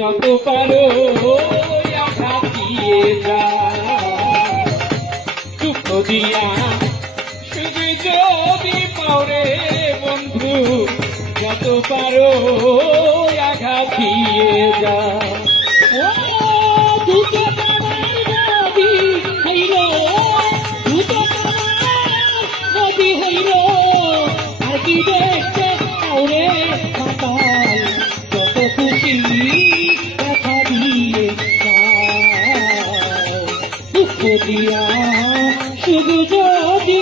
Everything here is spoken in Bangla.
যত পারো আশা দিয়ে যা দুঃখ দিয়া শুধু যদি পাওরে বন্ধু যত পারো দিয়া শুধু যদি